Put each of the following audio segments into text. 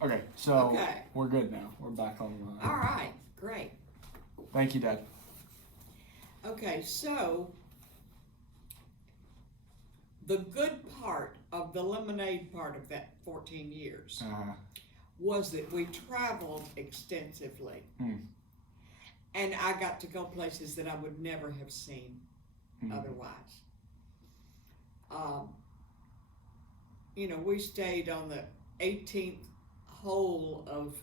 Okay, so we're good now. We're back online. All right, great. Thank you, Dad. Okay, so the good part of the lemonade part of that 14 years was that we traveled extensively. And I got to go places that I would never have seen otherwise. You know, we stayed on the 18th hole of,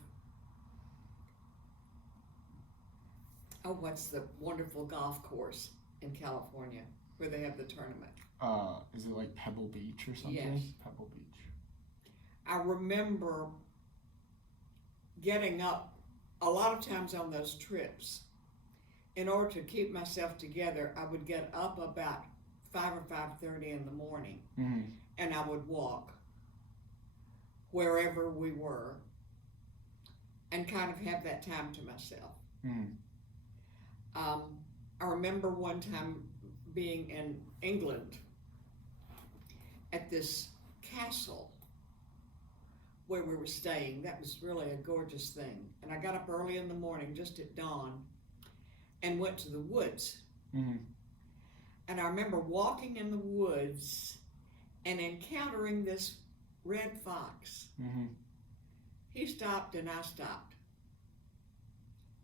what's the wonderful golf course in California where they have the tournament? Is it like Pebble Beach or something? Yes. Pebble Beach. I remember getting up a lot of times on those trips. In order to keep myself together, I would get up about 5 or 5:30 in the morning, and I would walk wherever we were and kind of have that time to myself. I remember one time being in England at this castle where we were staying. That was really a gorgeous thing. And I got up early in the morning, just at dawn, and went to the woods. And I remember walking in the woods and encountering this red fox. He stopped and I stopped.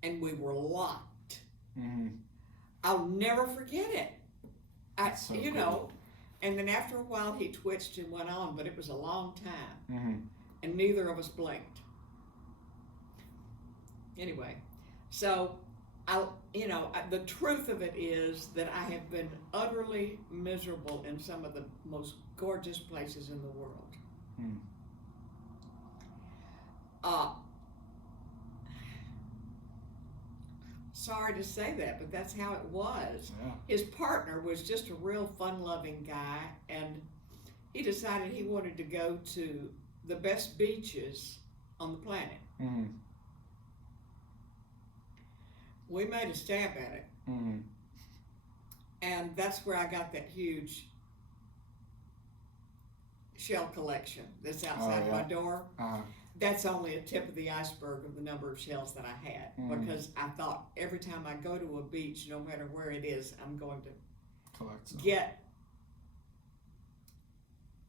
And we were locked. I'll never forget it. You know, and then after a while he twitched and went on, but it was a long time. And neither of us blinked. Anyway, so the truth of it is that I have been utterly miserable in some of the most gorgeous places in the world. Sorry to say that, but that's how it was. His partner was just a real fun-loving guy, and he decided he wanted to go to the best beaches on the planet. We made a stab at it. And that's where I got that huge shell collection that's outside my door. That's only a tip of the iceberg of the number of shells that I had, because I thought every time I go to a beach, no matter where it is, I'm going to get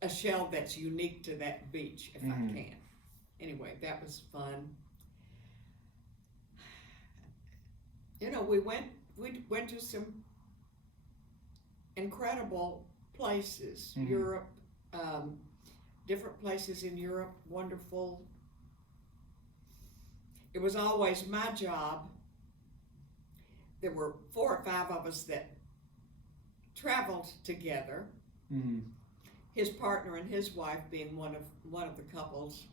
a shell that's unique to that beach if I can. Anyway, that was fun. You know, we went to some incredible places. Europe, different places in Europe, wonderful. It was always my job. There were 4 or 5 of us that traveled together. His partner and his wife being one of the couples,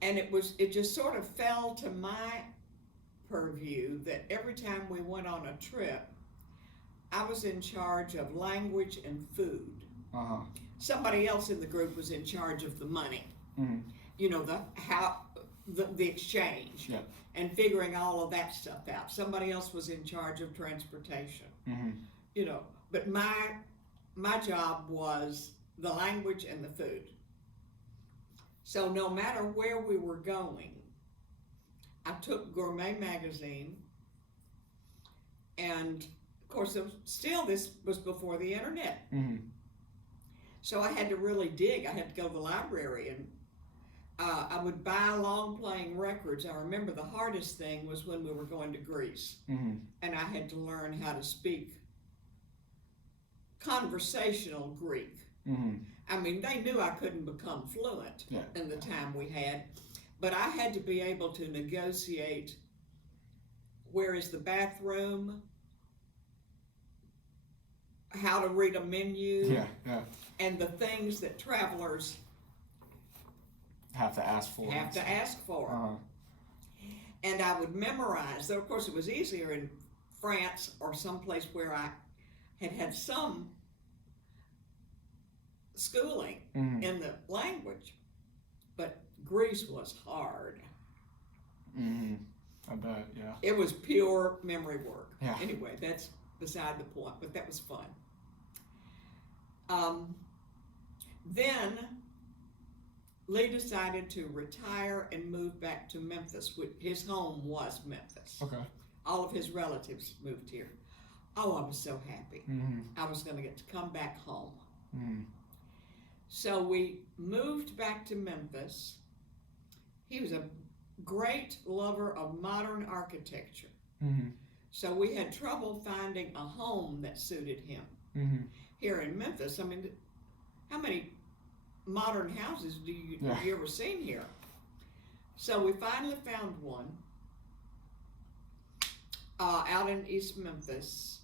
and it just sort of fell to my purview that every time we went on a trip, I was in charge of language and food. Somebody else in the group was in charge of the money. You know, the exchange and figuring all of that stuff out. Somebody else was in charge of transportation. You know, but my job was the language and the food. So no matter where we were going, I took Gourmet magazine, and of course this was before the internet. So I had to really dig. I had to go to the library, and I would buy long playing records. I remember the hardest thing was when we were going to Greece, and I had to learn how to speak conversational Greek. I mean, they knew I couldn't become fluent in the time we had, but I had to be able to negotiate where is the bathroom, how to read a menu, and the things that travelers have to ask for. And I would memorize. Though of course it was easier in France or someplace where I had some schooling in the language, but Greece was hard. I bet, It was pure memory work. Yeah. Anyway, that's beside the point, but that was fun. Then Lee decided to retire and move back to Memphis. His home was Memphis. Okay. All of his relatives moved here. Oh, I was so happy. Mm-hmm. I was going to get to come back home. Mm-hmm. So we moved back to Memphis. He was a great lover of modern architecture. Mm-hmm. So we had trouble finding a home that suited him. Mm-hmm. Here in Memphis, I mean, how many modern houses have you ever seen here? So we finally found one out in East Memphis,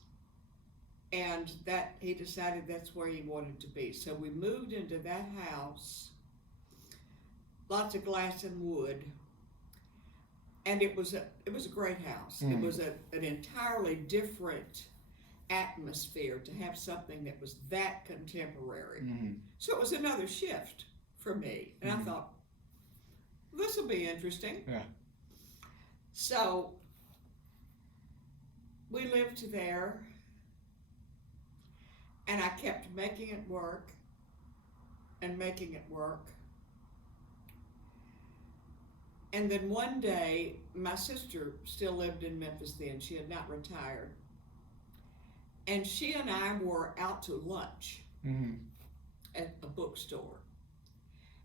and that he decided that's where he wanted to be. So we moved into that house, lots of glass and wood, and it was a great house. Mm. It was an entirely different atmosphere to have something that was that contemporary. Mm-hmm. So it was another shift for me, and I thought, this will be interesting. Yeah. So we lived there, and I kept making it work and making it work. And then one day, my sister still lived in Memphis then. She had not retired. And she and I were out to lunch at a bookstore.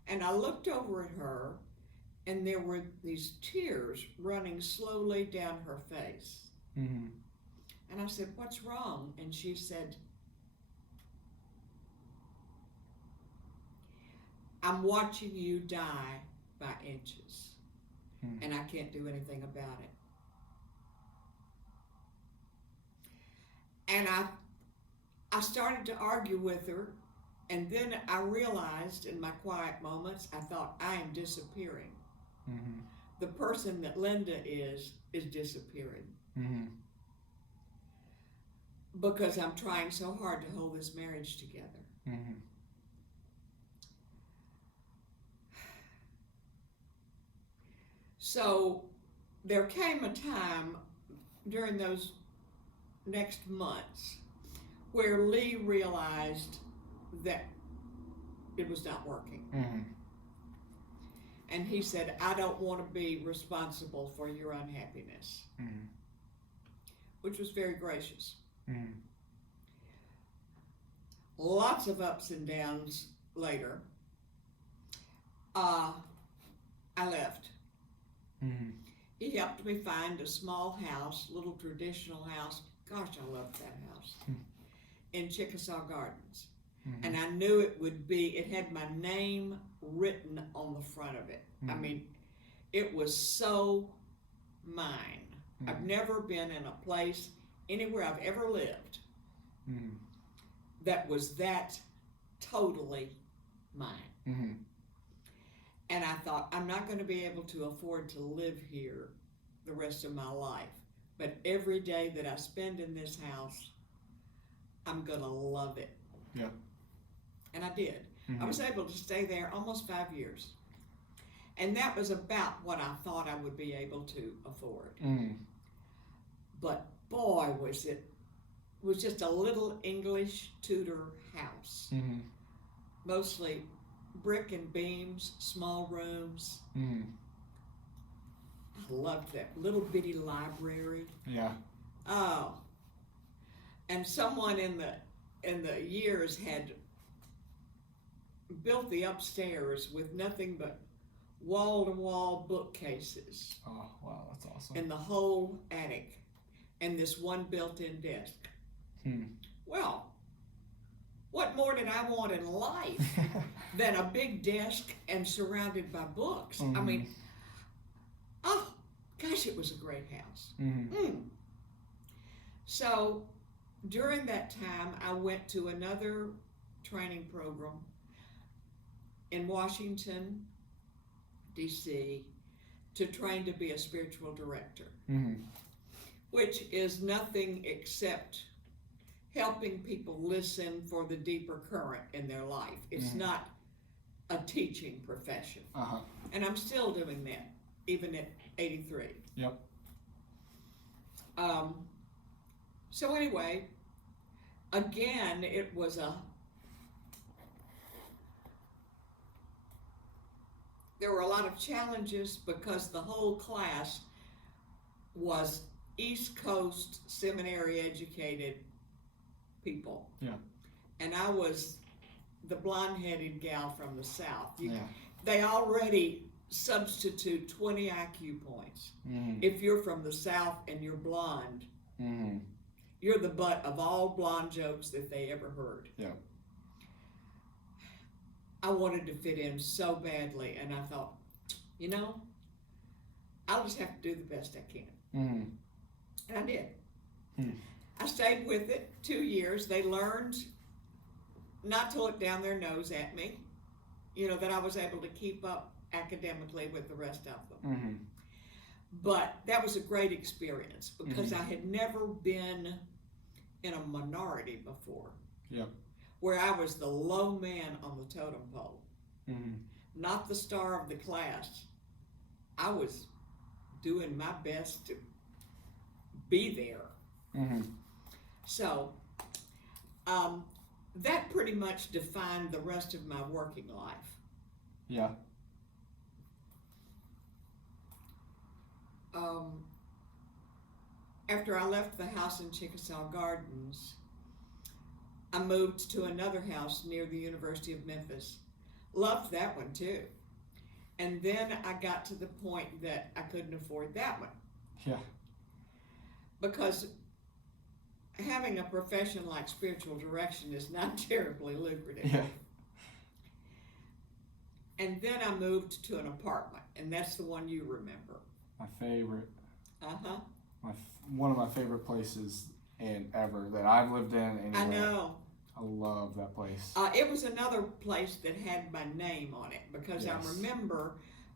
And I looked over at her, and there were these tears running slowly down her face. Mm-hmm. And I said, "What's wrong?" And she said, "I'm watching you die by inches, and I can't do anything about it." And I started to argue with her, and then I realized in my quiet moments, I thought, I am disappearing. Mm-hmm. The person that Linda is disappearing. Mm-hmm. Because I'm trying so hard to hold this marriage together. Mm-hmm. So there came a time during those next months where Lee realized that it was not working. Mm-hmm. And he said, "I don't want to be responsible for your unhappiness," which was very gracious. Lots of ups and downs later. I left. He helped me find a small house, little traditional house. Gosh, I loved that house. In Chickasaw Gardens. And I knew it had my name written on the front of it. I mean, it was so mine. I've never been in a place, anywhere I've ever lived, that was that totally mine. And I thought, I'm not going to be able to afford to live here the rest of my life. But every day that I spend in this house, I'm going to love it. Yeah. And I did. I was able to stay there almost 5 years. And that was about what I thought I would be able to afford. But boy, was it was just a little English Tudor house. Mostly brick and beams, small rooms. I loved that little bitty library. Yeah. Oh. And someone in the years had built the upstairs with nothing but wall-to-wall bookcases. Oh, wow, that's awesome. And the whole attic, and this one built-in desk. Well, what more did I want in life than a big desk and surrounded by books? I mean, oh, gosh, it was a great house. So during that time, I went to another training program in Washington, D.C., to train to be a spiritual director, which is nothing except helping people listen for the deeper current in their life. It's not a teaching profession. And I'm still doing that, even at 83. Yep. So anyway, again, it was there were a lot of challenges because the whole class was East Coast seminary educated people. Yeah. And I was the blonde-headed gal from the South. Yeah. They already substitute 20 IQ points. Mm-hmm. If you're from the South and you're blonde, Mm-hmm. you're the butt of all blonde jokes that they ever heard. Yeah. I wanted to fit in so badly, and I thought, you know, I'll just have to do the best I can. Mm-hmm. And I did. Hmm. I stayed with it 2 years. They learned not to look down their nose at me, you know, that I was able to keep up academically with the rest of them. Mm-hmm. But that was a great experience because Mm-hmm. I had never been in a minority before. Yep. Where I was the low man on the totem pole, Mm-hmm. not the star of the class. I was doing my best to be there. Mm-hmm. So that pretty much defined the rest of my working life. Yeah. After I left the house in Chickasaw Gardens, I moved to another house near the University of Memphis. Loved that one too. And then I got to the point that I couldn't afford that one. Yeah. Because having a profession like spiritual direction is not terribly lucrative. Yeah. And then I moved to an apartment, and that's the one you remember. My favorite. Uh-huh. One of my favorite places ever that I've lived in. Anywhere. I know. I love that place. It was another place that had my name on it because Yes. I remember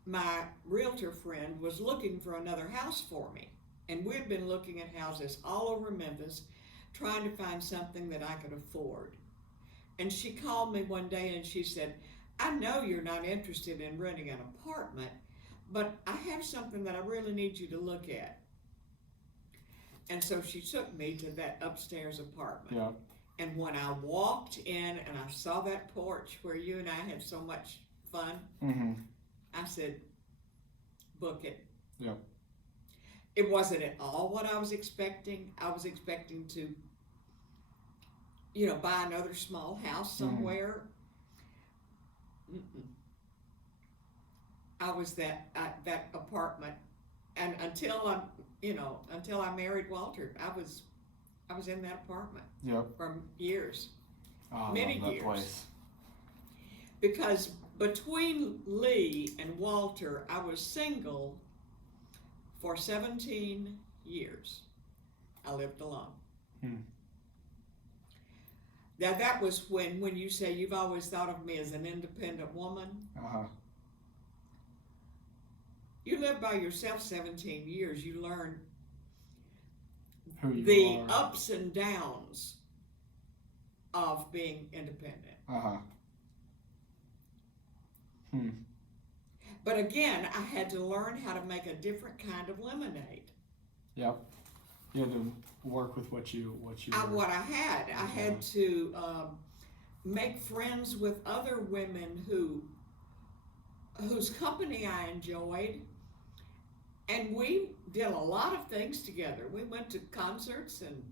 my realtor friend was looking for another house for me. And we'd been looking at houses all over Memphis, trying to find something that I could afford. And she called me one day and she said, I know you're not interested in renting an apartment, but I have something that I really need you to look at. And so she took me to that upstairs apartment. Yeah. And when I walked in and I saw that porch where you and I had so much fun, Mm-hmm. I said, book it. Yeah. It wasn't at all what I was expecting. I was expecting to, you know, buy another small house somewhere. Mm-mm. I was that apartment, and until I married Walter, I was in that apartment. Yep. For years. Oh, Many I love that years. place. Because between Lee and Walter, I was single for 17 years. I lived alone. Hmm. Now that was when you say you've always thought of me as an independent woman. Uh-huh. You live by yourself 17 years. You learn Who you the are. ups and downs of being independent. Uh-huh. Hmm. But again, I had to learn how to make a different kind of lemonade. Yep. You had to work with what you were. What I had. I had to make friends with other women whose company I enjoyed, and we did a lot of things together. We went to concerts and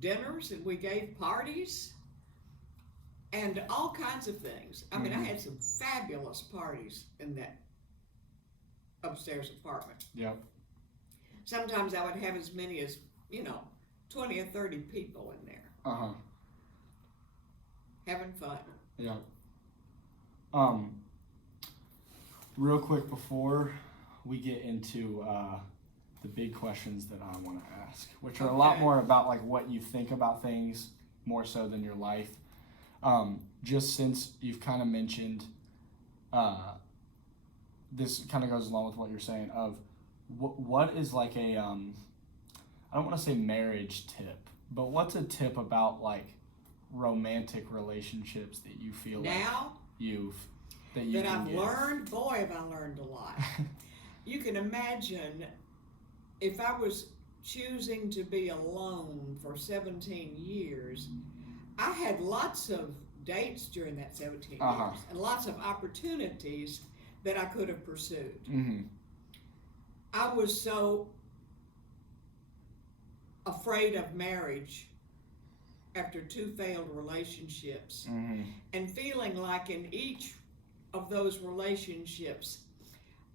dinners, and we gave parties, and all kinds of things. I mean, I had some fabulous parties in that upstairs apartment. Yep. Sometimes I would have as many as, 20 or 30 people in there Uh-huh. having fun. Yep. Real quick before we get into the big questions that I want to ask, which are a lot Okay. more about like what you think about things more so than your life. Just since you've kind of mentioned, this kind of goes along with what you're saying of what is like a, I don't want to say marriage tip, but what's a tip about like romantic relationships that you feel Now that that can I've give? learned, boy, have I learned a lot. You can imagine if I was choosing to be alone for 17 years, I had lots of dates during that 17 Uh-huh. years and lots of opportunities that I could have pursued. Mm-hmm. I was so afraid of marriage after 2 failed relationships, Mm-hmm. and feeling like in each of those relationships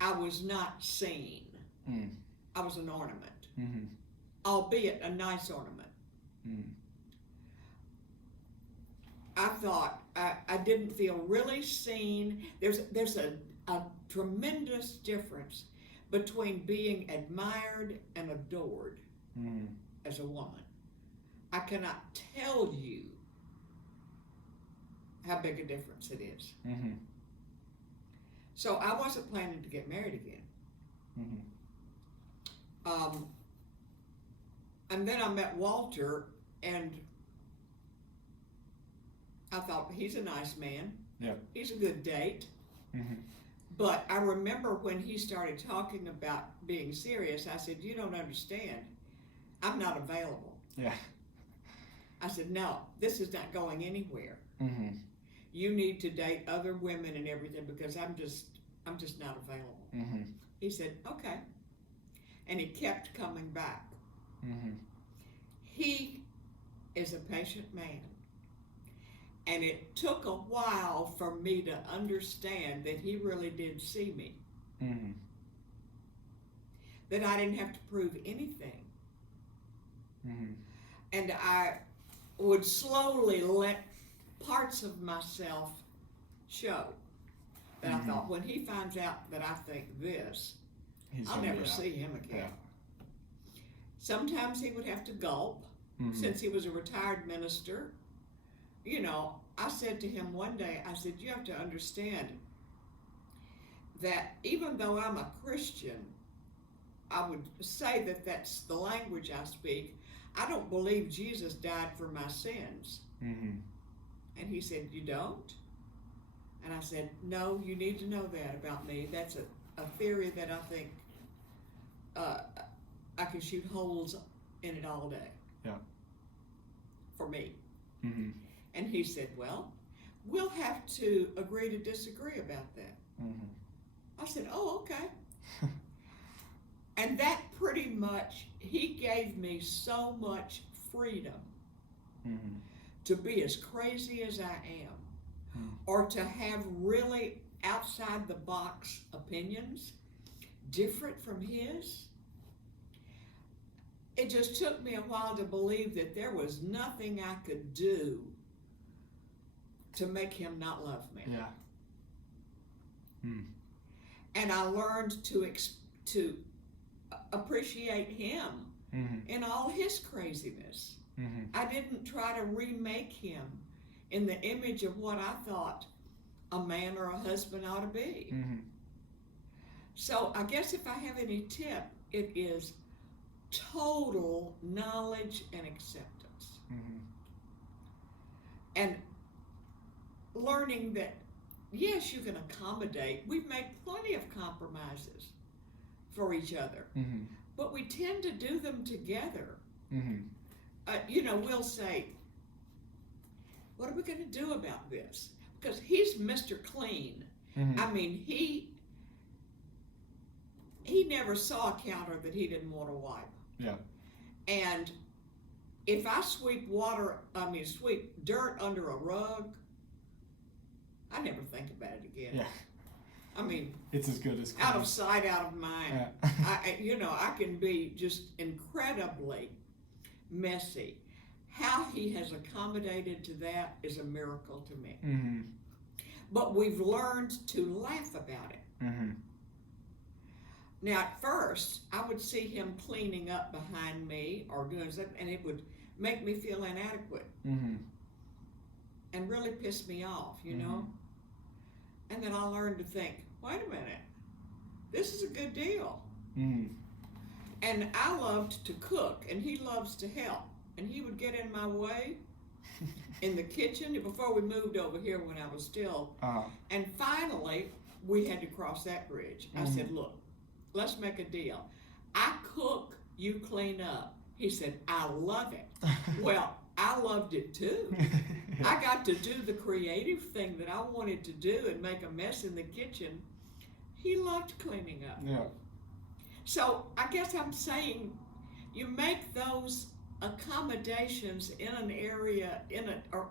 I was not seen. Mm. I was an ornament, Mm-hmm. albeit a nice ornament. Mm. I thought I didn't feel really seen. There's a tremendous difference between being admired and adored Mm. as a woman. I cannot tell you how big a difference it is. Mm-hmm. So I wasn't planning to get married again. Mm-hmm. And then I met Walter, and I thought, he's a nice man. Yeah. He's a good date. Mm-hmm. But I remember when he started talking about being serious, I said, you don't understand. I'm not available. Yeah. I said, no, this is not going anywhere. Mm-hmm. You need to date other women and everything, because I'm just not available. Mm-hmm. He said, okay. And he kept coming back. Mm-hmm. He is a patient man. And it took a while for me to understand that he really did see me. Mm-hmm. That I didn't have to prove anything. Mm-hmm. And I would slowly let parts of myself show. That Mm-hmm. I thought, when he finds out that I think this, He's I'll gonna never be out. see him again. Yeah. Sometimes he would have to gulp. Mm-hmm. Since he was a retired minister, you know, I said to him one day, I said, you have to understand that even though I'm a Christian, I would say that that's the language I speak. I don't believe Jesus died for my sins. Mm-hmm. And he said, you don't? And I said, no, you need to know that about me. That's a theory that I think I can shoot holes in it all day. Yeah. For me. Mm-hmm. And he said, well, we'll have to agree to disagree about that. Mm-hmm. I said, oh, okay. And that pretty much, he gave me so much freedom Mm-hmm. to be as crazy as I am, Mm-hmm. or to have really outside the box opinions different from his. It just took me a while to believe that there was nothing I could do to make him not love me. Yeah. Mm. And I learned to appreciate him Mm-hmm. in all his craziness. Mm-hmm. I didn't try to remake him in the image of what I thought a man or a husband ought to be. Mm-hmm. So I guess if I have any tip, it is total knowledge and acceptance. Mm-hmm. And learning that, yes, you can accommodate. We've made plenty of compromises for each other, Mm-hmm. but we tend to do them together. Mm-hmm. We'll say, what are we going to do about this? Because he's Mr. Clean. Mm-hmm. I mean, he never saw a counter that he didn't want to wipe. Yeah. And if I sweep dirt under a rug, I never think about it again. Yeah. I mean, It's as good as out of sight, out of mind. Yeah. I can be just incredibly messy. How he has accommodated to that is a miracle to me. Mm-hmm. But we've learned to laugh about it. Mm-hmm. Now, at first, I would see him cleaning up behind me or doing something, and it would make me feel inadequate Mm-hmm. and really piss me off, you know? And then I learned to think, wait a minute, this is a good deal. Mm-hmm. And I loved to cook, and he loves to help. And he would get in my way in the kitchen before we moved over here when I was still. Uh-huh. And finally, we had to cross that bridge. I said, look, let's make a deal. I cook, you clean up. He said, I love it. Well, I loved it too. I got to do the creative thing that I wanted to do and make a mess in the kitchen He loved cleaning up. Yeah. So I guess I'm saying you make those accommodations in an area, or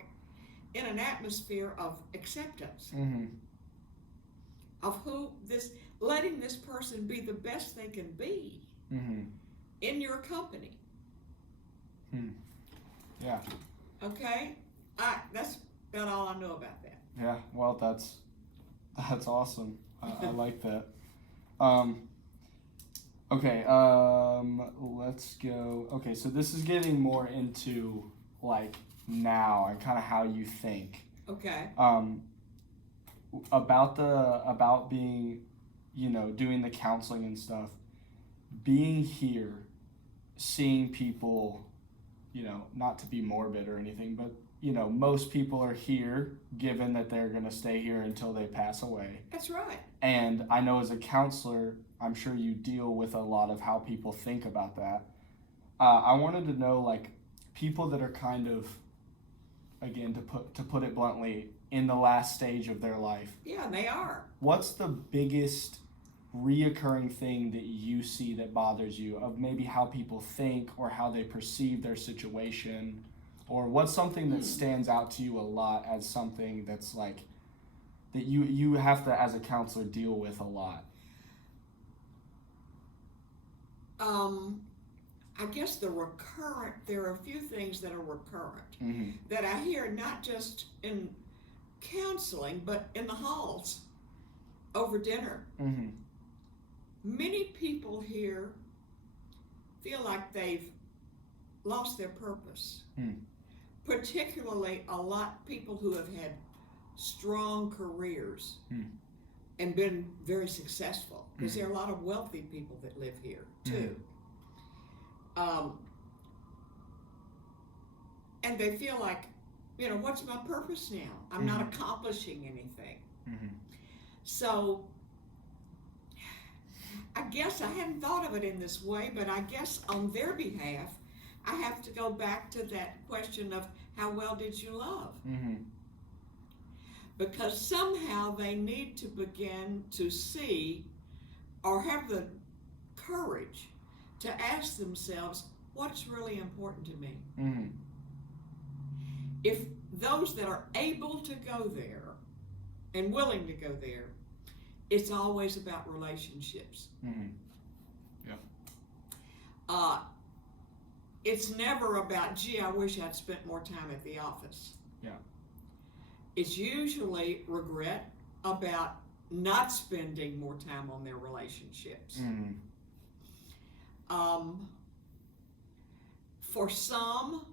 in an atmosphere of acceptance of letting this person be the best they can be in your company. Yeah. Okay? That's about all I know about that. Yeah, well, that's awesome. I like that. Okay, let's go. Okay, so this is getting more into like now and kind of how you think. Okay. About being, doing the counseling and stuff, being here, seeing people, not to be morbid or anything, but most people are here given that they're going to stay here until they pass away. That's right. And I know as a counselor, I'm sure you deal with a lot of how people think about that. I wanted to know, like, people that are kind of, again, to put it bluntly, in the last stage of their life. Yeah, they are. What's the biggest reoccurring thing that you see that bothers you, of maybe how people think or how they perceive their situation? Or what's something that stands out to you a lot as something that's like, that you have to, as a counselor, deal with a lot? I guess there are a few things that are recurrent that I hear not just in counseling, but in the halls over dinner. Many people here feel like they've lost their purpose. Particularly a lot of people who have had strong careers and been very successful, because there are a lot of wealthy people that live here too. And they feel like, what's my purpose now? I'm not accomplishing anything. So I guess I hadn't thought of it in this way, but I guess on their behalf, I have to go back to that question of how well did you love? Because somehow they need to begin to see or have the courage to ask themselves, what's really important to me? If those that are able to go there and willing to go there, it's always about relationships. It's never about, gee, I wish I'd spent more time at the office. It's usually regret about not spending more time on their relationships. For some,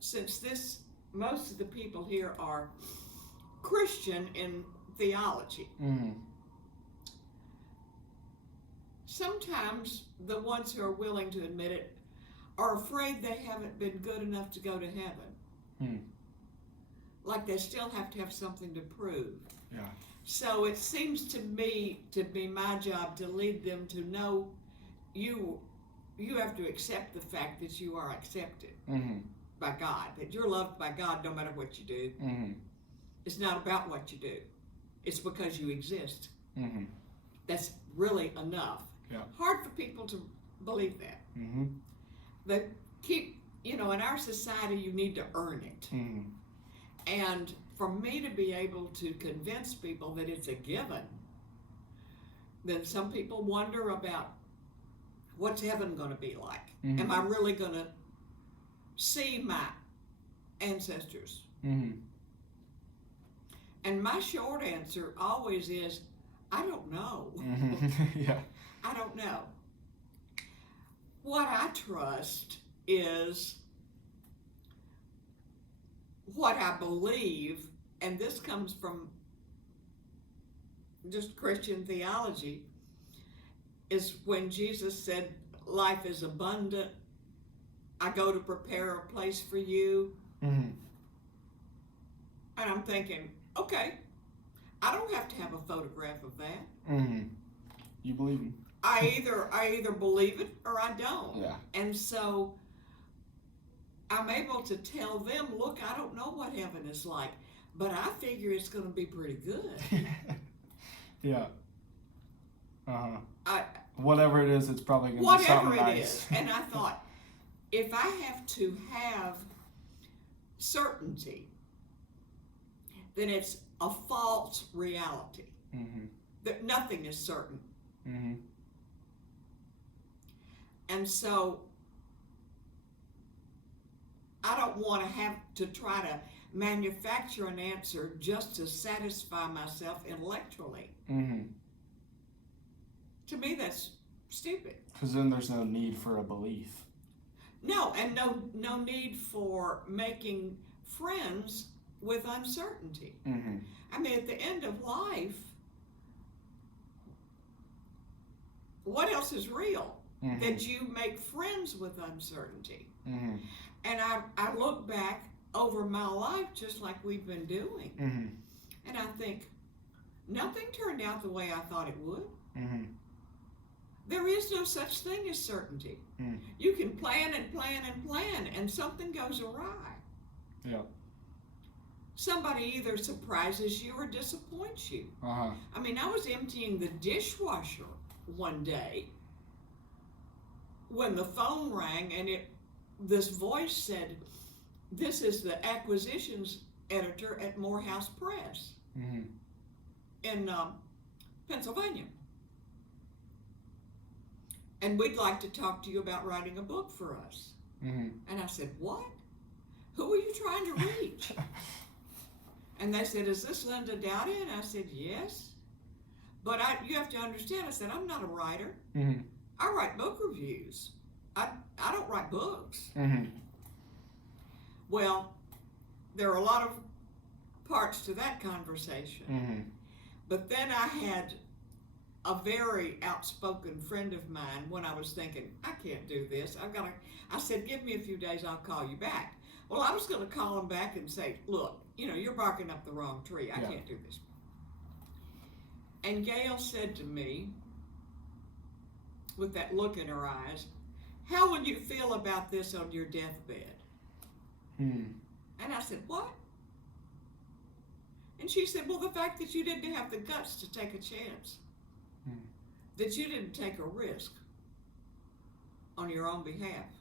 since most of the people here are Christian in theology, sometimes the ones who are willing to admit it are afraid they haven't been good enough to go to heaven. Like they still have to have something to prove. So it seems to me to be my job to lead them to know you have to accept the fact that you are accepted by God, that you're loved by God no matter what you do. It's not about what you do. It's because you exist. That's really enough. Hard for people to believe that. They keep, in our society, you need to earn it. And for me to be able to convince people that it's a given, then some people wonder about what's heaven going to be like? Am I really going to see my ancestors? And my short answer always is, I don't know. I don't know. What I trust is what I believe, and this comes from just Christian theology, is when Jesus said, life is abundant, I go to prepare a place for you. And I'm thinking, okay, I don't have to have a photograph of that. You believe me? I either believe it or I don't. And so I'm able to tell them, look, I don't know what heaven is like, but I figure it's going to be pretty good. Whatever it is, it's probably going to be whatever something it nice. is. And I thought, if I have to have certainty, then it's a false reality. That nothing is certain. And so I don't want to have to try to manufacture an answer just to satisfy myself intellectually. To me, that's stupid. Because then there's no need for a belief. No, and no need for making friends with uncertainty. I mean, at the end of life, what else is real? That you make friends with uncertainty. And I look back over my life just like we've been doing. And I think, nothing turned out the way I thought it would. There is no such thing as certainty. You can plan and plan and plan, and something goes awry. Yeah. Somebody either surprises you or disappoints you. I mean, I was emptying the dishwasher one day when the phone rang, and this voice said, "This is the acquisitions editor at Morehouse Press in Pennsylvania. And we'd like to talk to you about writing a book for us." And I said, "What? Who are you trying to reach?" And they said, "Is this Linda Dowdy?" And I said, "Yes. But you have to understand," I said, "I'm not a writer. I write book reviews. I don't write books." Well, there are a lot of parts to that conversation. But then I had a very outspoken friend of mine when I was thinking, I can't do this. I said, "Give me a few days, I'll call you back." Well, I was going to call him back and say, "Look, you're barking up the wrong tree. I can't do this." And Gail said to me, with that look in her eyes, "How would you feel about this on your deathbed?" And I said, "What?" And she said, "Well, the fact that you didn't have the guts to take a chance, that you didn't take a risk on your own behalf.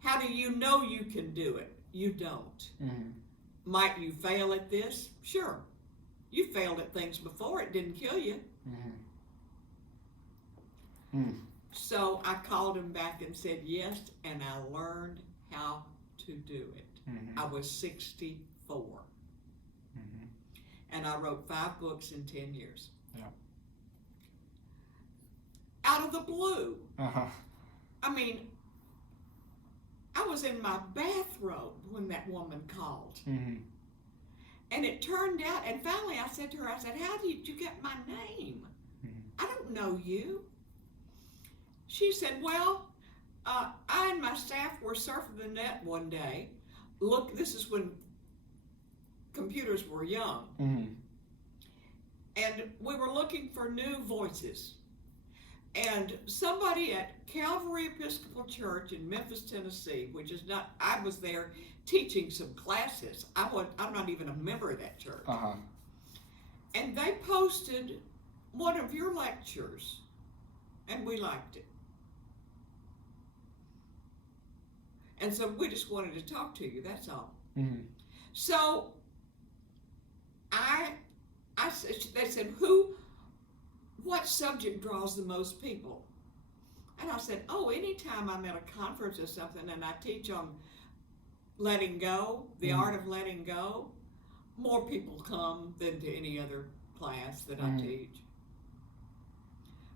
How do you know you can do it? You don't. Might you fail at this? Sure. You failed at things before. It didn't kill you." So I called him back and said yes, and I learned how to do it. I was 64. And I wrote 5 books in 10 years. Yeah. Out of the blue. I mean, I was in my bathrobe when that woman called. And it turned out, and finally I said to her, I said, "How did you get my name? I don't know you." She said, "Well, I and my staff were surfing the net one day. Look, this is when computers were young. And we were looking for new voices. And somebody at Calvary Episcopal Church in Memphis, Tennessee, which is not, I was there teaching some classes. I'm not even a member of that church. And they posted one of your lectures, and we liked it. And so we just wanted to talk to you, that's all." So they said, what subject draws the most people? And I said, anytime I'm at a conference or something and I teach on letting go, the art of letting go, more people come than to any other class that I teach.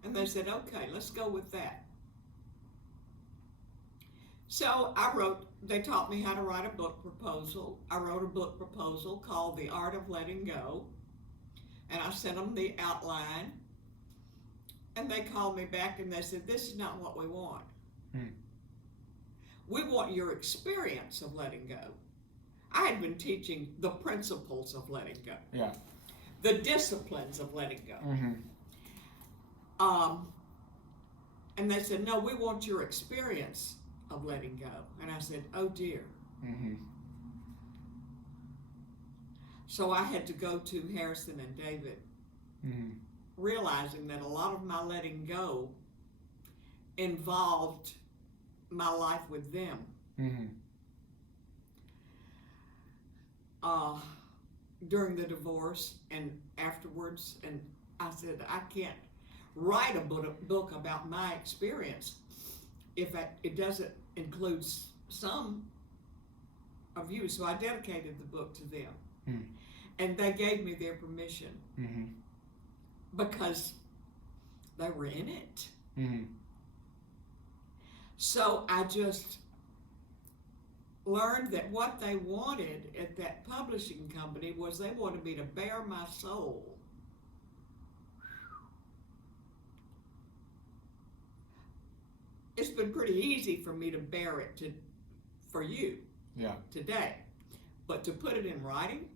And they said, "Okay, let's go with that." So they taught me how to write a book proposal. I wrote a book proposal called The Art of Letting Go. And I sent them the outline. And they called me back and they said, "This is not what we want. We want your experience of letting go." I had been teaching the principles of letting go. Yeah. The disciplines of letting go. And they said, "No, we want your experience of letting go." And I said, "Oh dear." So I had to go to Harrison and David realizing that a lot of my letting go involved my life with them. Mm-hmm. During the divorce and afterwards, and I said, I can't write a book about my experience if it doesn't include some of you. So I dedicated the book to them. Mm. And they gave me their permission. Mm-hmm. Because they were in it. Mm-hmm. So I just learned that what they wanted at that publishing company was they wanted me to bare my soul. It's been pretty easy for me to bear it for you today. But to put it in writing,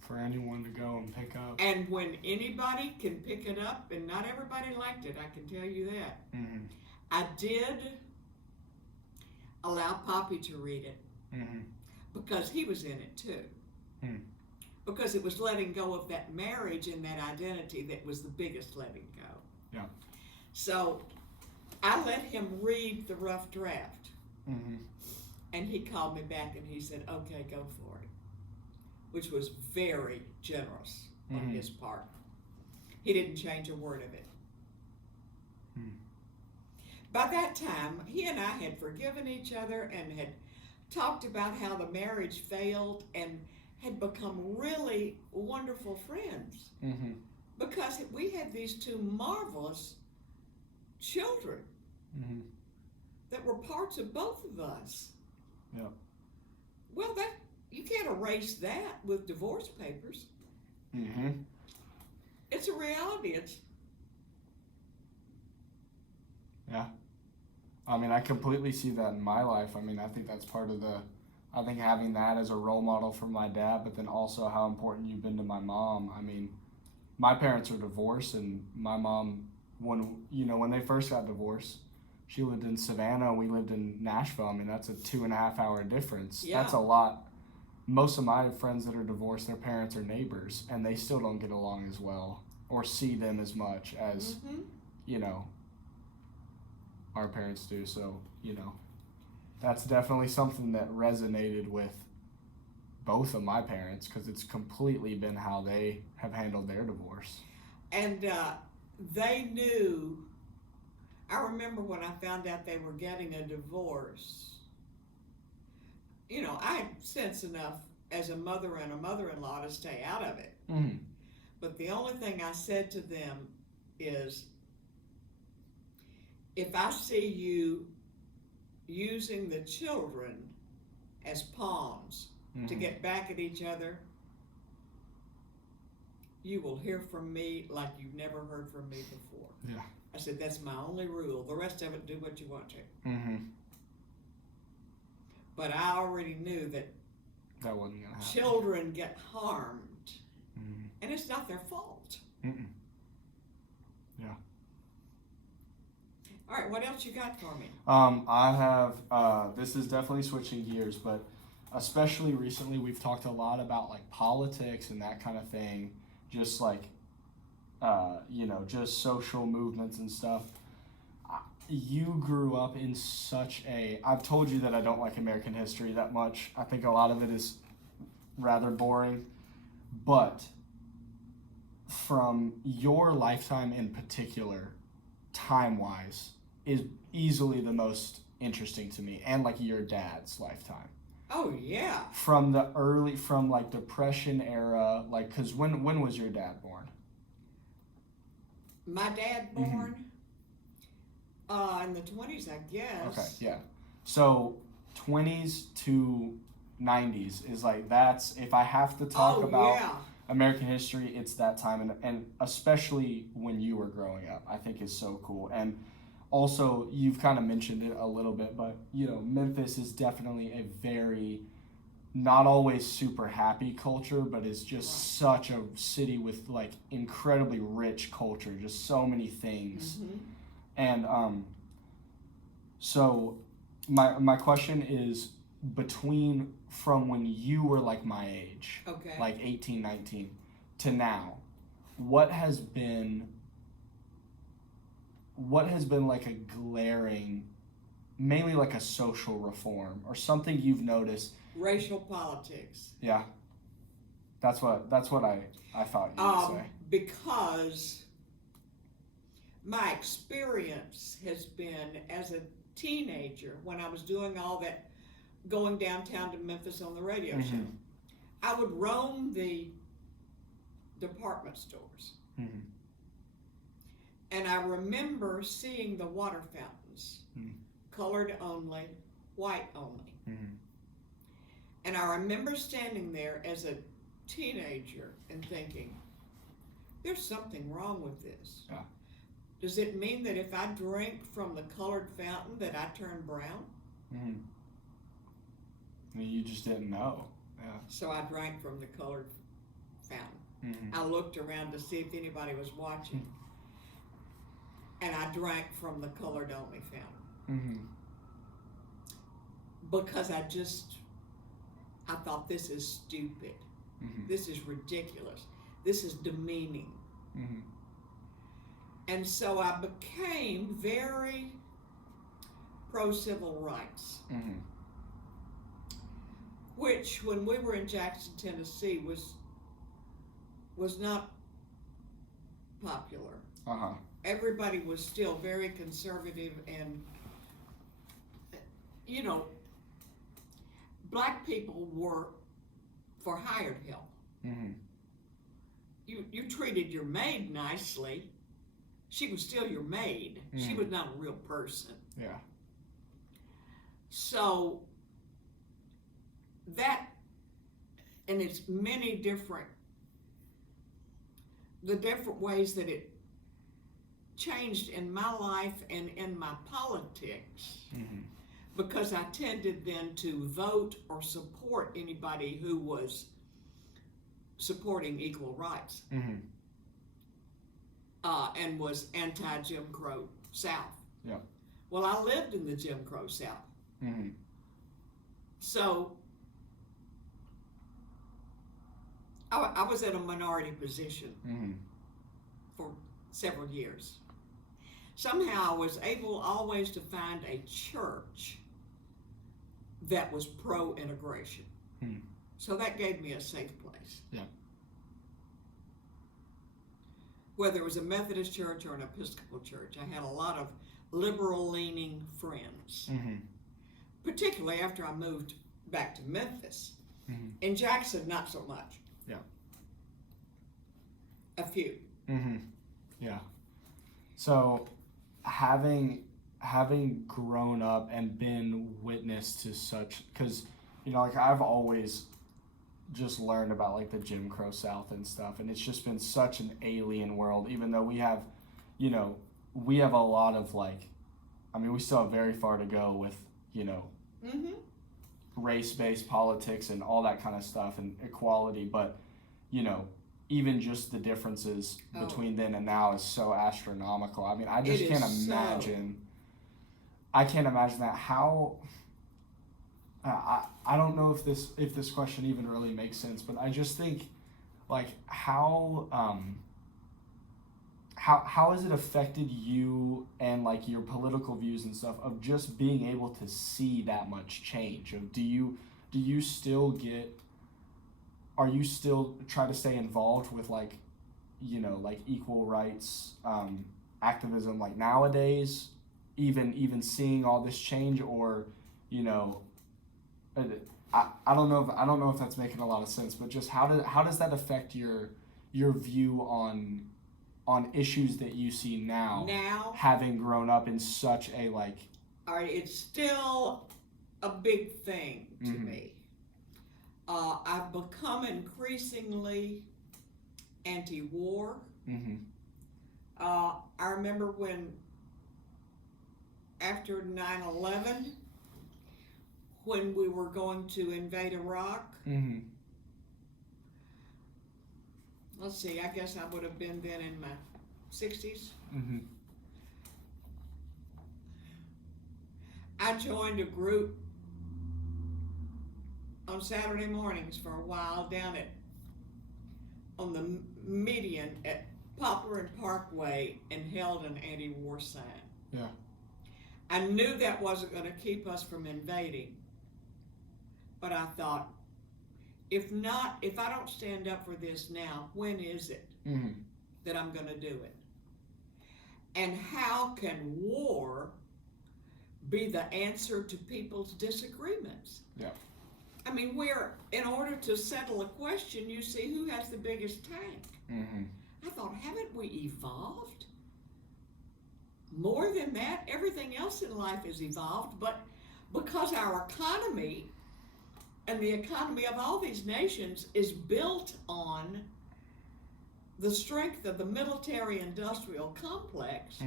for anyone to go and pick up. And when anybody can pick it up, and not everybody liked it, I can tell you that. Mm-hmm. I did allow Poppy to read it. Mm-hmm. Because he was in it too. Mm. Because it was letting go of that marriage and that identity that was the biggest letting go. Yeah. So I let him read the rough draft. Mm-hmm. And he called me back and he said, okay, go for it. Which was very generous on his part. He didn't change a word of it. Mm. By that time, he and I had forgiven each other and had talked about how the marriage failed and had become really wonderful friends. Mm-hmm. Because we had these two marvelous children that were parts of both of us. Yeah. Well, you can't erase that with divorce papers. Mm-hmm. It's a reality. Yeah. I mean, I completely see that in my life. I mean, I think that's part of I think having that as a role model for my dad, but then also how important you've been to my mom. I mean, my parents are divorced, and my mom, when they first got divorced, she lived in Savannah, we lived in Nashville. I mean, that's a 2.5 hour difference. Yeah. That's a lot. Most of my friends that are divorced, their parents are neighbors, and they still don't get along as well or see them as much as, our parents do. So, that's definitely something that resonated with both of my parents, because it's completely been how they have handled their divorce. And they knew. I remember when I found out they were getting a divorce, I had sense enough as a mother and a mother-in-law to stay out of it. Mm-hmm. But the only thing I said to them is, if I see you using the children as pawns to get back at each other, you will hear from me like you've never heard from me before. Yeah. I said, that's my only rule. The rest of it, do what you want to. Mm-hmm. But I already knew that wasn't going to happen. Children get harmed, Mm-hmm. and it's not their fault. Mm-mm. Yeah. All right, what else you got for me? I have, this is definitely switching gears, but especially recently we've talked a lot about like politics and that kind of thing, just like, just social movements and stuff. You grew up in I've told you that I don't like American history that much. I think a lot of it is rather boring, but from your lifetime in particular, time-wise, is easily the most interesting to me, and like your dad's lifetime. Oh yeah. From like Depression era, like, cause when was your dad born? My dad born in the 20s, I guess. Okay, yeah. So 20s to 90s is like, that's, if I have to talk about American history, it's that time, and especially when you were growing up, I think is so cool. And also, you've kind of mentioned it a little bit, but Memphis is definitely a very, not always super happy culture, but is just such a city with like incredibly rich culture, just so many things. And so my question is, from when you were like my age, okay, like 18, 19, to now, what has been like a glaring, mainly like a social reform or something you've noticed? Racial politics. Yeah. That's what I thought you would say. Because my experience has been as a teenager when I was doing all that, going downtown to Memphis on the radio Mm-hmm. show, I would roam the department stores. Mm-hmm. And I remember seeing the water fountains, colored only, white only. Mm-hmm. And I remember standing there as a teenager and thinking, there's something wrong with this. Yeah. Does it mean that if I drink from the colored fountain that I turn brown? Mm-hmm. I mean, you just didn't know. Yeah. So I drank from the colored fountain. Mm-hmm. I looked around to see if anybody was watching. And I drank from the colored only fountain. Mm-hmm. Because I thought, this is stupid. Mm-hmm. This is ridiculous. This is demeaning. Mm-hmm. And so I became very pro-civil rights, Mm-hmm. which when we were in Jackson, Tennessee was not popular. Uh-huh. Everybody was still very conservative, and black people were for hired help. Mm-hmm. You treated your maid nicely. She was still your maid. Mm-hmm. She was not a real person. Yeah. So that, and it's many different, the different ways that it changed in my life and in my politics, Mm-hmm. because I tended then to vote or support anybody who was supporting equal rights, Mm-hmm. and was anti-Jim Crow South. Yeah. Well, I lived in the Jim Crow South. Mm-hmm. So I was in a minority position Mm-hmm. for several years. Somehow I was able always to find a church that was pro-integration. Hmm. So that gave me a safe place. Yeah. Whether it was a Methodist church or an Episcopal church, I had a lot of liberal-leaning friends, Mm-hmm. particularly after I moved back to Memphis. Mm-hmm. In Jackson, not so much. Yeah. A few. Mm-hmm. Yeah. So having grown up and been witness to such, because like I've always just learned about like the Jim Crow South and stuff, and it's just been such an alien world, even though we have a lot of we still have very far to go with Mm-hmm. race-based politics and all that kind of stuff and equality, but even just the differences between then and now is so astronomical. I mean, I just can't imagine. I can't imagine that. How? I don't know if this question even really makes sense, but I just think, how has it affected you and your political views and stuff of just being able to see that much change? Do you still get? Are you still try to stay involved with equal rights activism nowadays, even seeing all this change, or I don't know if that's making a lot of sense, but just how does that affect your view on issues that you see now, having grown up in such a all right, it's still a big thing to Mm-hmm. me. I've become increasingly anti-war. Mm-hmm. I remember when, after 9/11, when we were going to invade Iraq, Mm-hmm. let's see, I guess I would have been then in my 60s. Mm-hmm. I joined a group on Saturday mornings for a while down on the median at Poplar and Parkway and held an anti-war sign. Yeah. I knew that wasn't going to keep us from invading, but I thought, if I don't stand up for this now, when is it that I'm going to do it? And how can war be the answer to people's disagreements? Yeah. I mean, in order to settle a question, you see who has the biggest tank. I thought, haven't we evolved? More than that, everything else in life has evolved, but because our economy and the economy of all these nations is built on the strength of the military-industrial complex,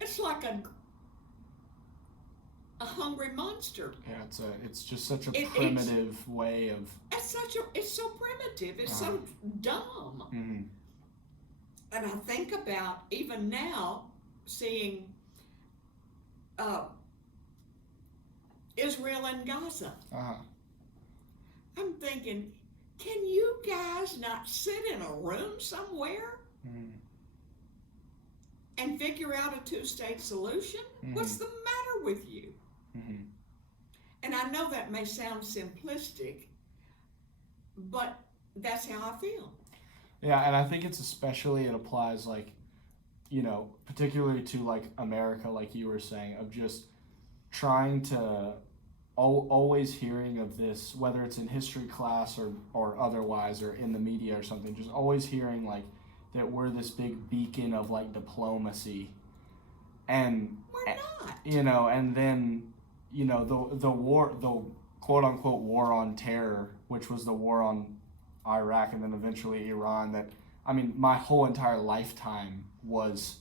it's like a hungry monster. Yeah, it's just such a primitive way of. It's so primitive. It's so dumb. And I think about even now seeing Israel and Gaza. I'm thinking, can you guys not sit in a room somewhere and figure out a two-state solution? What's the matter with you? And I know that may sound simplistic, but that's how I feel. Yeah, and I think it applies, like, you know, particularly to, like, America, like you were saying, of just trying to always hearing of this, whether it's in history class or otherwise, or in the media or something, just always hearing, like, that we're this big beacon of, like, diplomacy. And we're not. You know, and then, you know, the war, the quote-unquote war on terror, which was the war on Iraq and then eventually Iran, that, I mean, my whole entire lifetime was,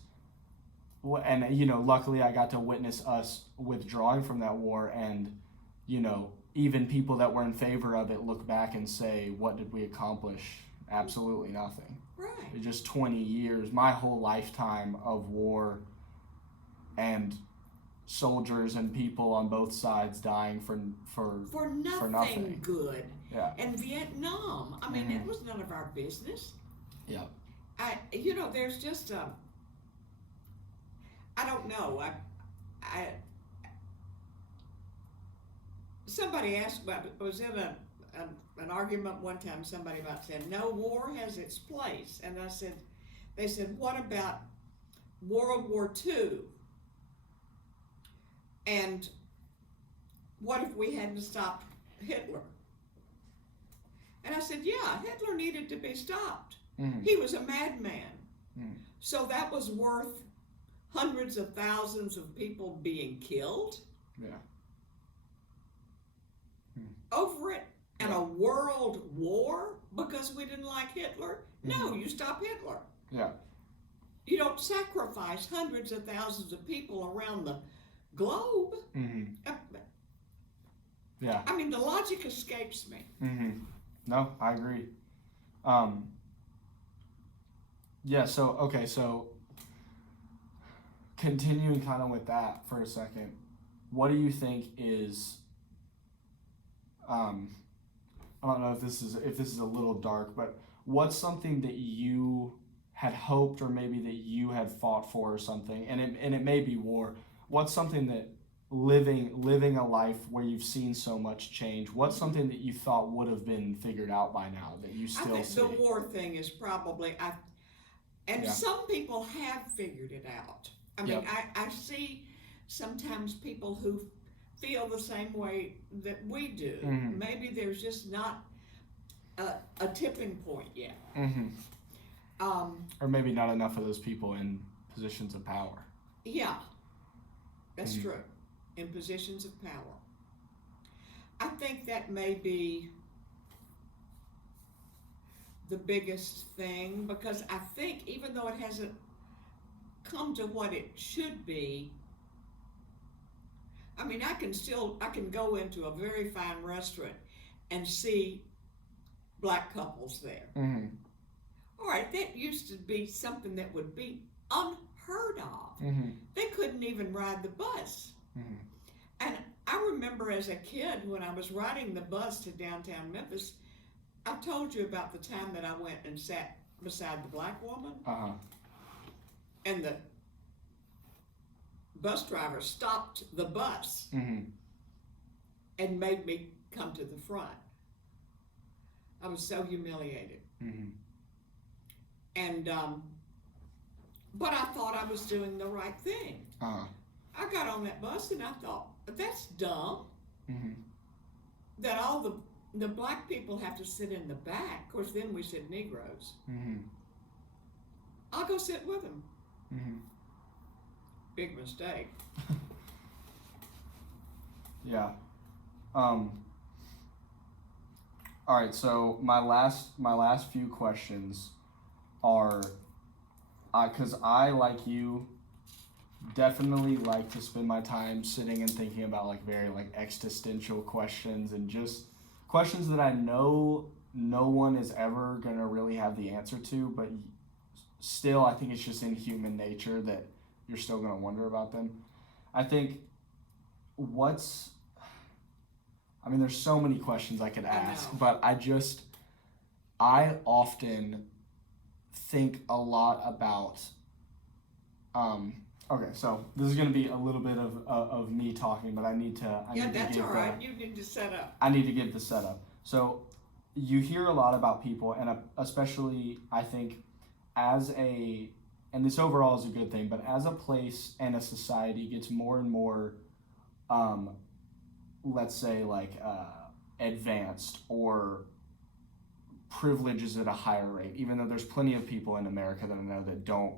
and, you know, luckily I got to witness us withdrawing from that war, and, you know, even people that were in favor of it look back and say, what did we accomplish? Absolutely nothing. Right. Just 20 years, my whole lifetime of war and soldiers and people on both sides dying for nothing. Good. Yeah. And Vietnam, I mean, it was none of our business. Yeah. You know, there's just I don't know. Somebody asked about, was in an argument one time, somebody about said, no, war has its place. And they said, what about World War II? And what if we hadn't stopped Hitler? And I said, yeah, Hitler needed to be stopped. He was a madman. So that was worth hundreds of thousands of people being killed over it, and a world war because we didn't like Hitler. No, you stop Hitler. Yeah. You don't sacrifice hundreds of thousands of people around the globe. Yeah. I mean, the logic escapes me. No, I agree. Yeah, so continuing kind of with that for a second, what do you think is, I don't know if this is a little dark, but what's something that you had hoped, or maybe that you had fought for or something, and it may be war, what's something that living a life where you've seen so much change, what's something that you thought would have been figured out by now that you still see? I think the war thing is probably, some people have figured it out. I mean, I see sometimes people who feel the same way that we do. Maybe there's just not a tipping point yet. Or maybe not enough of those people in positions of power. Yeah, that's true. In positions of power. I think that may be the biggest thing, because I think even though it hasn't come to what it should be, I mean, I can go into a very fine restaurant and see black couples there. All right, that used to be something that would be unheard of. They couldn't even ride the bus. And I remember as a kid when I was riding the bus to downtown Memphis, I told you about the time that I went and sat beside the black woman, Uh-huh. and the bus driver stopped the bus and made me come to the front. I was so humiliated. And, but I thought I was doing the right thing. I got on that bus and I thought, but that's dumb. That all the black people have to sit in the back. Of course, then we said Negroes. I'll go sit with them. Big mistake. Yeah. All right. So my last few questions are, because I, like you, definitely like to spend my time sitting and thinking about like very like existential questions and just questions that I know no one is ever gonna really have the answer to, but still I think it's just in human nature that you're still gonna wonder about them. I think there's so many questions I could ask, but I often think a lot about, okay, so this is going to be a little bit of me talking, but I need to all right. You need to set up. I need to give the setup. So you hear a lot about people, and especially I think and this overall is a good thing, but as a place and a society gets more and more, let's say like advanced or privileges at a higher rate, even though there's plenty of people in America that I know that don't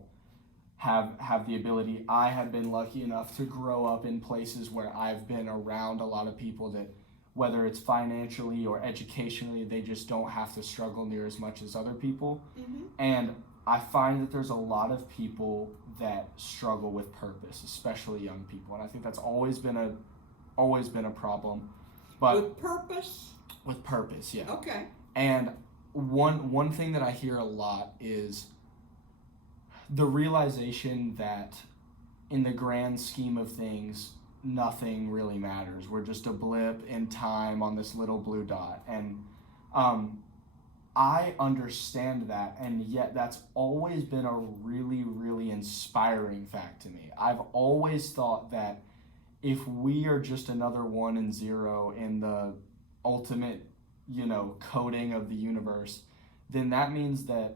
have the ability. I have been lucky enough to grow up in places where I've been around a lot of people that, whether it's financially or educationally, they just don't have to struggle near as much as other people. And I find that there's a lot of people that struggle with purpose, especially young people, and I think that's always been a problem. But with purpose, yeah. Okay. And one thing that I hear a lot is the realization that in the grand scheme of things, nothing really matters. We're just a blip in time on this little blue dot. And I understand that, and yet that's always been a really, really inspiring fact to me. I've always thought that if we are just another 1 and 0 in the ultimate, coding of the universe, then that means that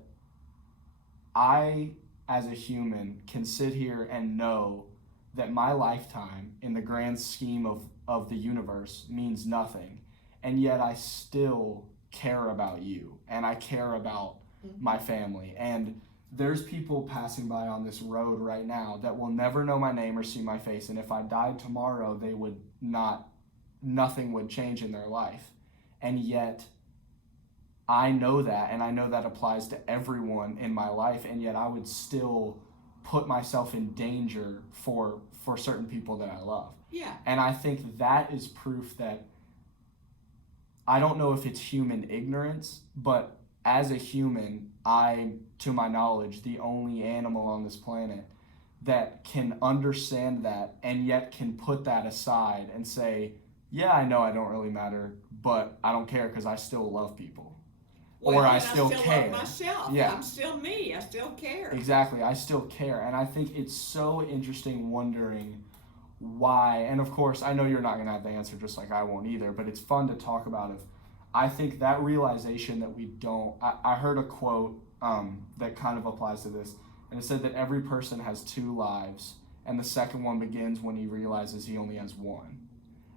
I, as a human, can sit here and know that my lifetime in the grand scheme of the universe means nothing. And yet I still care about you, and I care about my family. And there's people passing by on this road right now that will never know my name or see my face, and if I died tomorrow, nothing would change in their life. And yet I know that, and I know that applies to everyone in my life, and yet I would still put myself in danger for certain people that I love. Yeah. And I think that is proof that, I don't know if it's human ignorance, but as a human, I'm, to my knowledge, the only animal on this planet that can understand that and yet can put that aside and say, yeah, I know I don't really matter, but I don't care because I still love people. Well, or I still care. Love myself. Yeah. I'm still me. I still care. Exactly. I still care. And I think it's so interesting wondering why. And of course, I know you're not going to have the answer, just like I won't either, but it's fun to talk about it. I think that realization that we don't, I heard a quote that kind of applies to this, and it said that every person has 2 lives, and the second one begins when he realizes he only has 1.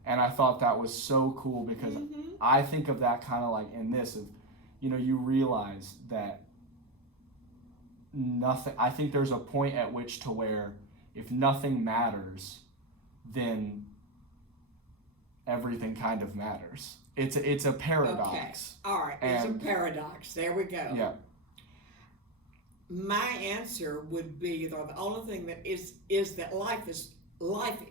And I thought that was so cool because I think of that kind of like in this, of, you realize that nothing, I think there's a point at which to where if nothing matters, then everything kind of matters. It's a paradox. Okay. All right. It's a paradox. There we go. Yeah. My answer would be, the only thing that is that life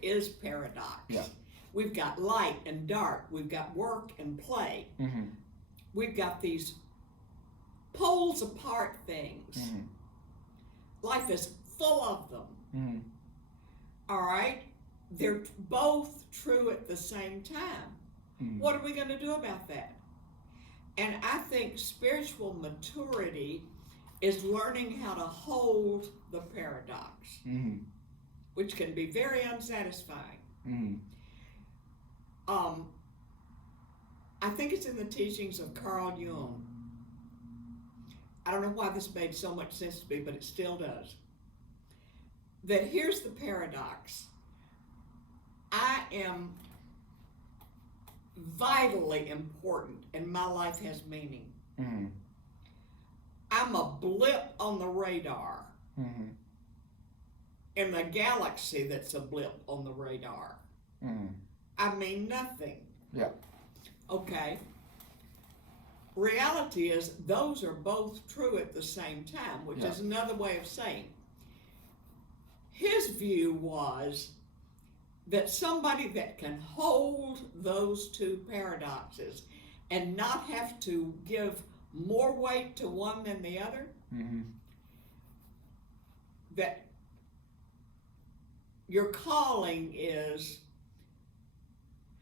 is paradox. Yeah. We've got light and dark. We've got work and play. We've got these poles apart things. Life is full of them. All right? They're both true at the same time. What are we going to do about that? And I think spiritual maturity is learning how to hold the paradox, which can be very unsatisfying. I think it's in the teachings of Carl Jung. I don't know why this made so much sense to me, but it still does. That here's the paradox. I am vitally important and my life has meaning. I'm a blip on the radar in the galaxy that's a blip on the radar. I mean nothing. Yeah. Okay. Reality is those are both true at the same time, which is another way of saying. His view was that somebody that can hold those two paradoxes and not have to give more weight to one than the other, that your calling is,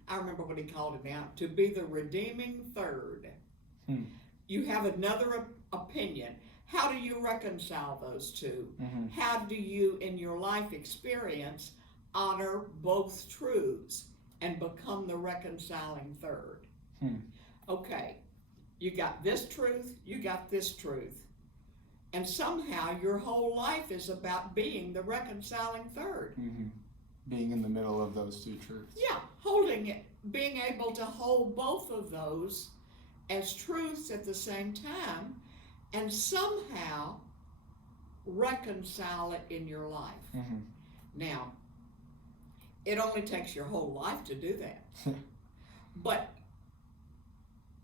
I remember what he called it now, to be the redeeming third. You have another opinion. How do you reconcile those two? How do you, in your life experience, honor both truths and become the reconciling third? Okay, you got this truth, you got this truth. And somehow your whole life is about being the reconciling third. Being in the middle of those two truths. Yeah, holding it, being able to hold both of those as truths at the same time and somehow reconcile it in your life. Now, it only takes your whole life to do that. But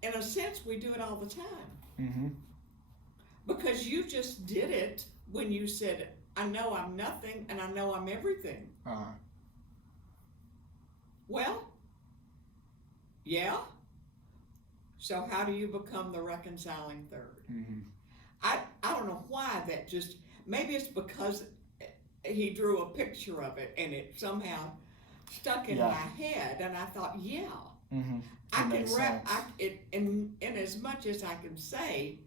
in a sense, we do it all the time. Because you just did it when you said, I know I'm nothing and I know I'm everything. Well, yeah. So how do you become the reconciling third? I don't know why that just, maybe it's because he drew a picture of it and it somehow stuck in my head and I thought, I can wrap it in as much as I can say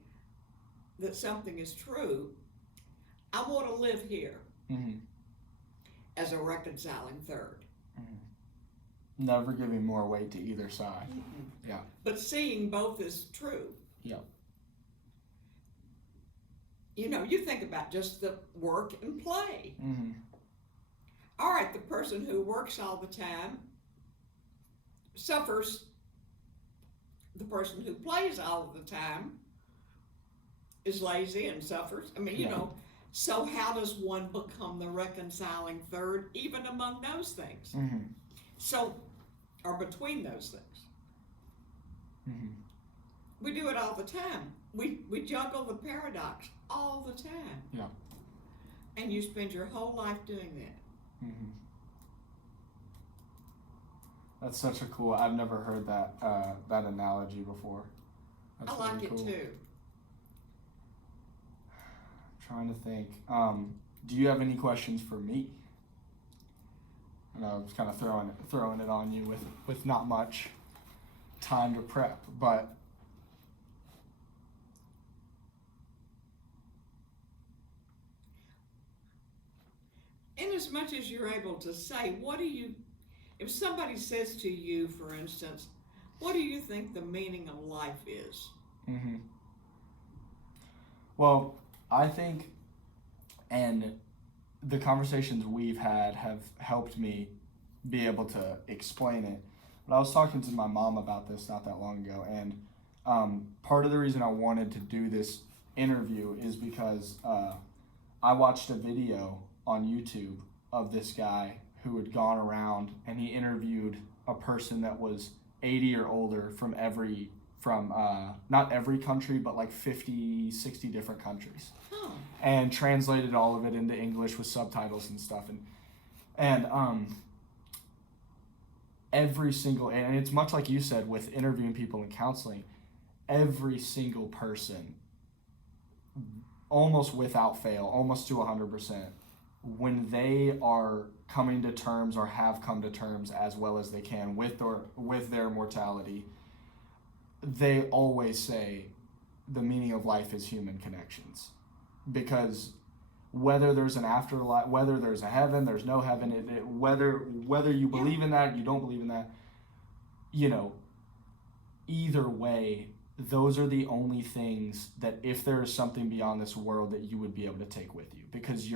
that something is true. I want to live here as a reconciling third. Never giving more weight to either side. Yeah. But seeing both as true. Yeah. You know, you think about just the work and play. All right, the person who works all the time suffers. The person who plays all of the time is lazy and suffers. I mean, you know, so how does one become the reconciling third even among those things? So, or between those things. We do it all the time. We juggle the paradox all the time. Yeah. And you spend your whole life doing that. That's such a cool, I've never heard that that analogy before. That's I like really cool. it too. I'm trying to think. Do you have any questions for me? I was kind of throwing it on you with not much time to prep, but in as much as you're able to say, what do you, if somebody says to you, for instance, what do you think the meaning of life is? Well, I think, and the conversations we've had have helped me be able to explain it. But I was talking to my mom about this not that long ago, and part of the reason I wanted to do this interview is because I watched a video on YouTube of this guy who had gone around and he interviewed a person that was 80 or older from not every country, but like 50, 60 different countries. And translated all of it into English with subtitles and stuff. And every single, and it's much like you said with interviewing people in counseling, every single person, almost without fail, almost to 100%, when they are coming to terms or have come to terms as well as they can with their mortality, they always say the meaning of life is human connections. because whether there's an afterlife, whether there's a heaven, there's no heaven, whether you believe in that, you don't believe in that, you know, either way, those are the only things that if there is something beyond this world that you would be able to take with you. Because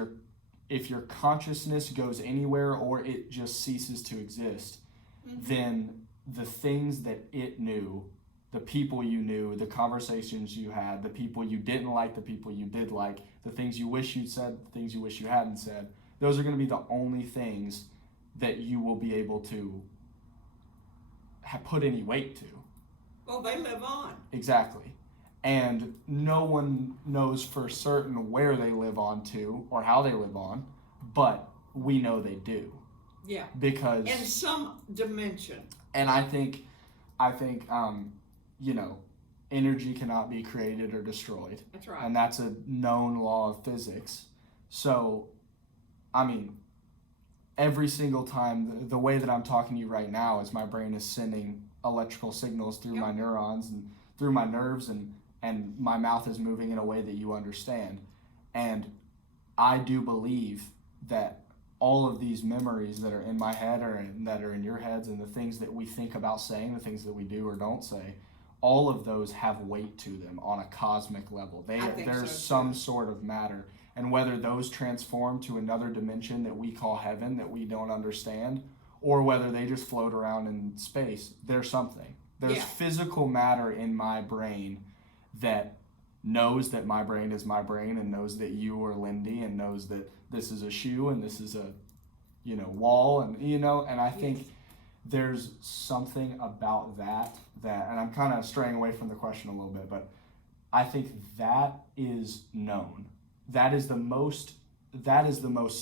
if your consciousness goes anywhere or it just ceases to exist, then the things that it knew, the people you knew, the conversations you had, the people you didn't like, the people you did like, the things you wish you'd said, the things you wish you hadn't said, those are going to be the only things that you will be able to put any weight to. Well, they live on. Exactly. And no one knows for certain where they live on to or how they live on, but we know they do. Yeah. Because in some dimension. And I think you know, energy cannot be created or destroyed. That's right. And that's a known law of physics. So, I mean, every single time, the way that I'm talking to you right now is my brain is sending electrical signals through my neurons and through my nerves, and my mouth is moving in a way that you understand. And I do believe that all of these memories that are in my head that are in your heads, and the things that we think about saying, the things that we do or don't say, all of those have weight to them on a cosmic level. There's some sort of matter. And whether those transform to another dimension that we call heaven that we don't understand, or whether they just float around in space, there's something. There's physical matter in my brain that knows that my brain is my brain, and knows that you are Lindy, and knows that this is a shoe and this is a, you know, wall, and and I think there's something about that, and I'm kind of straying away from the question a little bit, but I think that is known. That is the most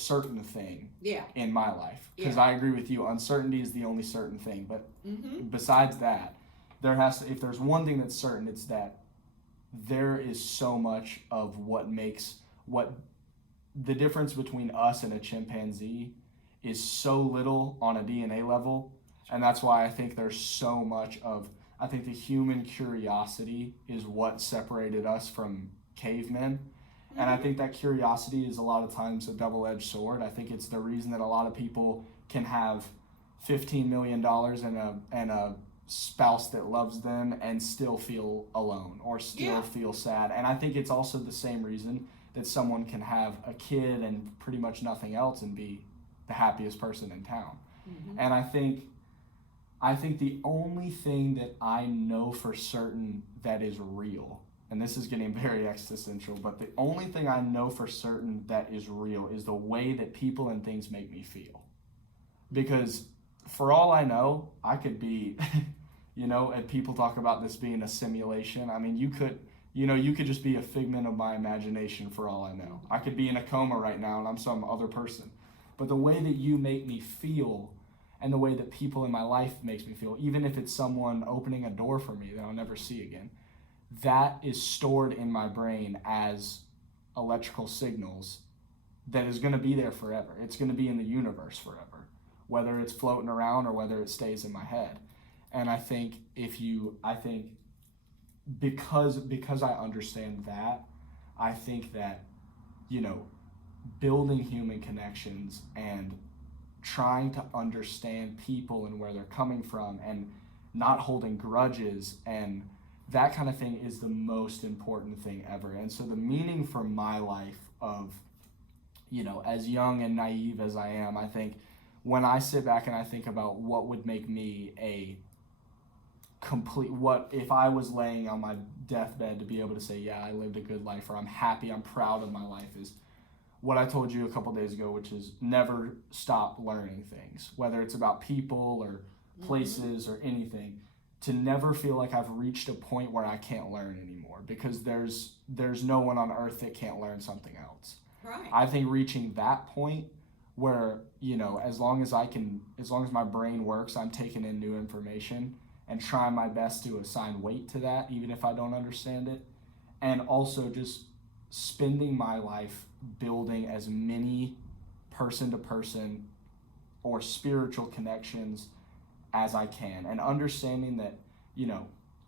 certain thing in my life. Because I agree with you, uncertainty is the only certain thing. But besides that, if there's one thing that's certain, it's that there is so much of what the difference between us and a chimpanzee is so little on a DNA level. And that's why I think there's so much I think the human curiosity is what separated us from cavemen. And I think that curiosity is a lot of times a double-edged sword. I think it's the reason that a lot of people can have $15 million and a spouse that loves them and still feel alone or still feel sad. And I think it's also the same reason that someone can have a kid and pretty much nothing else and be the happiest person in town. And I think the only thing that I know for certain that is real, and this is getting very existential, but the only thing I know for certain that is real is the way that people and things make me feel. Because for all I know, I could be, and people talk about this being a simulation. I mean, you could just be a figment of my imagination for all I know. I could be in a coma right now and I'm some other person. But the way that you make me feel, and the way that people in my life makes me feel, even if it's someone opening a door for me that I'll never see again, that is stored in my brain as electrical signals that is going to be there forever. It's going to be in the universe forever, whether it's floating around or whether it stays in my head. And I think because I understand that, I think that, building human connections and trying to understand people and where they're coming from and not holding grudges and that kind of thing is the most important thing ever. And so the meaning for my life of, as young and naive as I am, I think when I sit back and I think about what would make me what if I was laying on my deathbed to be able to say, yeah, I lived a good life, or I'm happy, I'm proud of my life, is what I told you a couple days ago, which is never stop learning things, whether it's about people or places or anything, to never feel like I've reached a point where I can't learn anymore, because there's no one on earth that can't learn something else. Right. I think reaching that point where, as long as my brain works, I'm taking in new information and trying my best to assign weight to that, even if I don't understand it. And also just spending my life building as many person-to-person or spiritual connections as I can, and understanding that,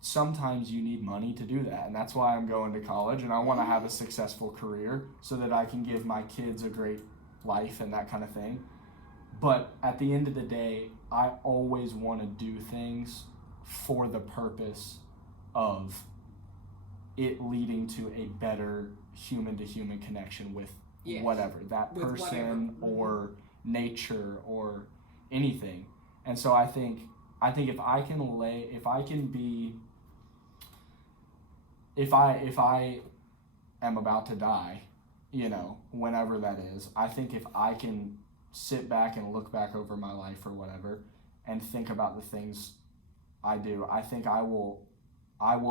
sometimes you need money to do that, and that's why I'm going to college, and I want to have a successful career so that I can give my kids a great life and that kind of thing. But at the end of the day, I always want to do things for the purpose of it leading to a better human-to-human connection with whatever, that With person whatever. or nature or anything. And so I think if I am about to die, whenever that is, I think if I can sit back and look back over my life or whatever and think about the things I do, I think I will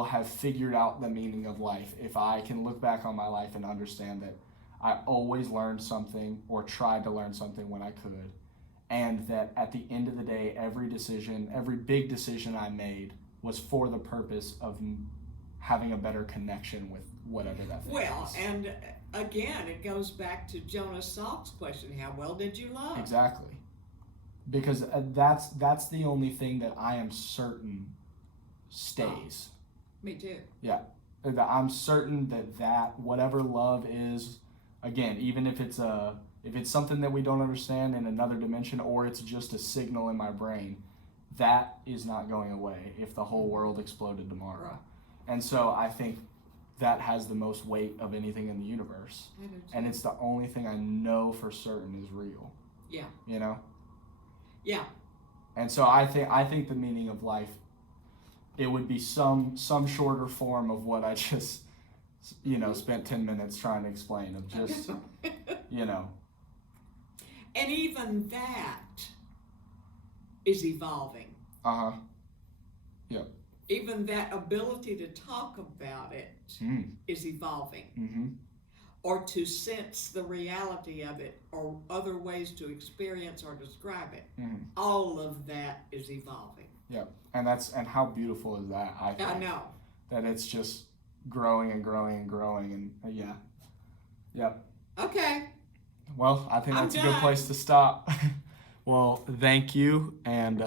have figured out the meaning of life if I can look back on my life and understand that I always learned something or tried to learn something when I could, and that at the end of the day, every big decision I made was for the purpose of having a better connection with whatever that thing is. And again, it goes back to Jonas Salk's question: how well did you love? Exactly, because that's the only thing that I am certain stays. Me too. Yeah, I'm certain that whatever love is, again, even if it's something that we don't understand in another dimension, or it's just a signal in my brain, that is not going away if the whole world exploded tomorrow. Right. And so I think that has the most weight of anything in the universe. I do too. And it's the only thing I know for certain is real. Yeah. Yeah. And so I think the meaning of life, it would be some shorter form of what I just spent 10 minutes trying to explain, of just And even that is evolving. Yep. Even that ability to talk about it is evolving. Mm-hmm. Or to sense the reality of it, or other ways to experience or describe it. Mm-hmm. All of that is evolving. Yep. And how beautiful is that? I think I know. that it's just growing and growing and growing, and Yep. Okay. Well, I think I'm that's a done. good place to stop. Well, thank you, and